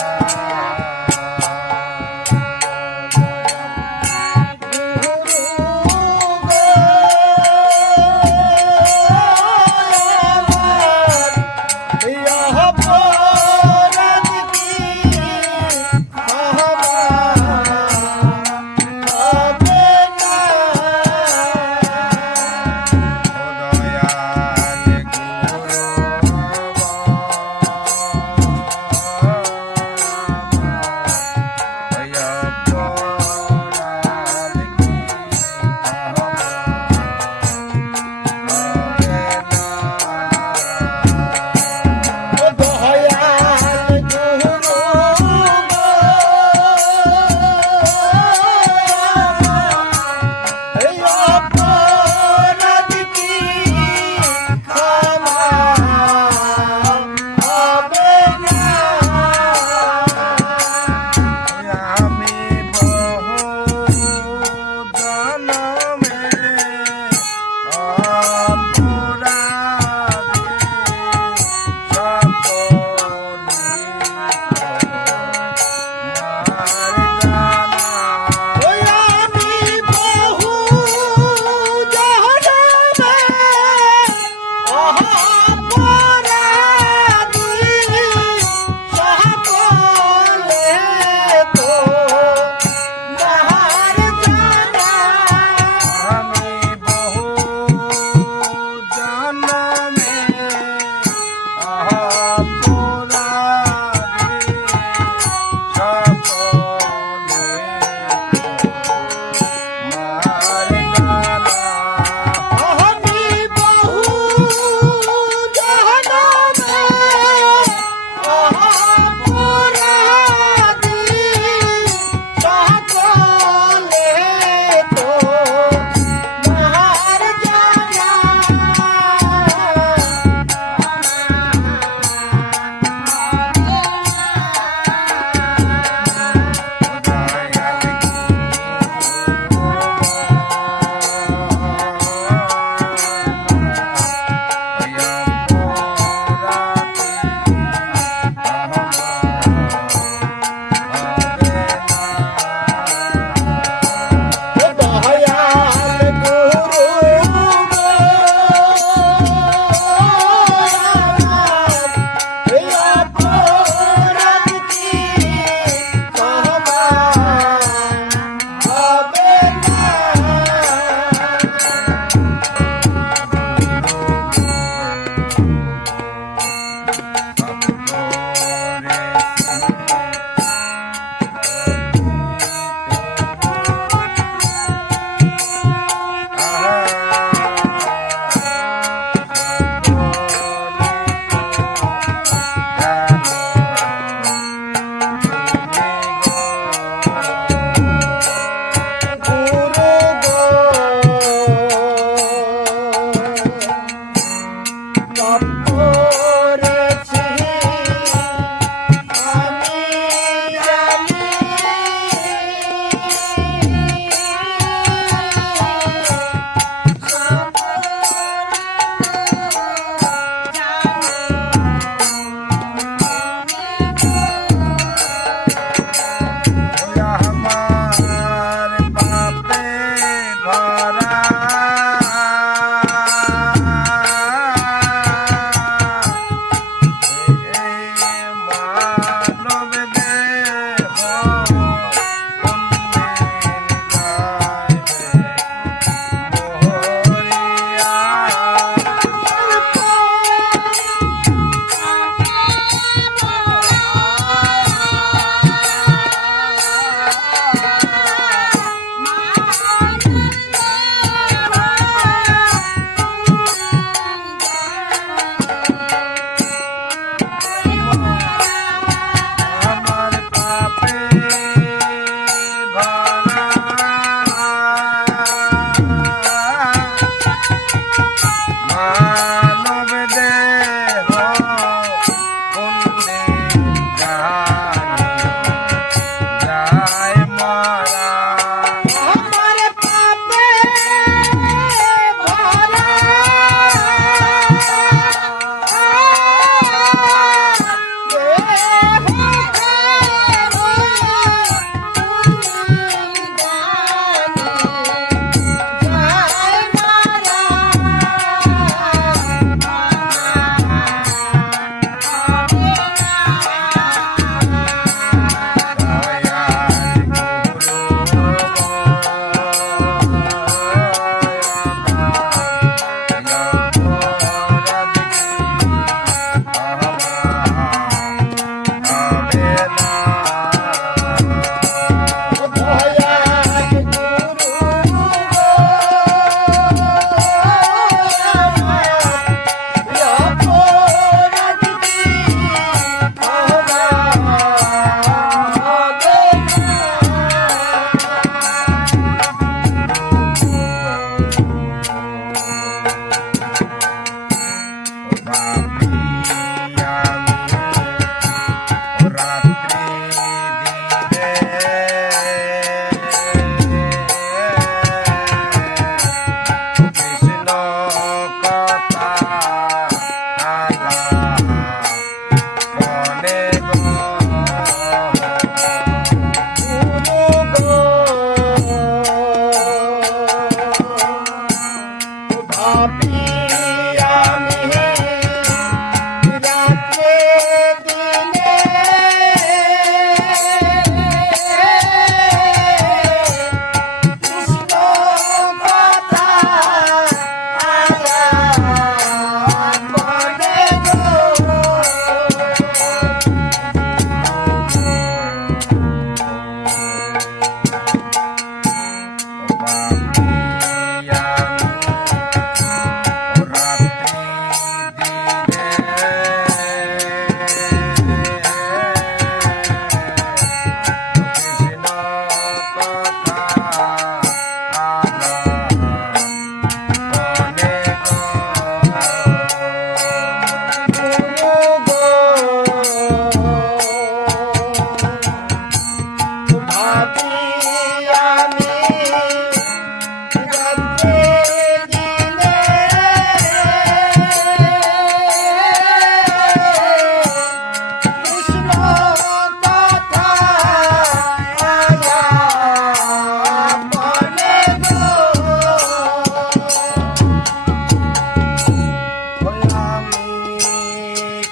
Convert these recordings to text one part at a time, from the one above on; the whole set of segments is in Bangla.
Bye.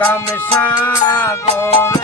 কামসাগর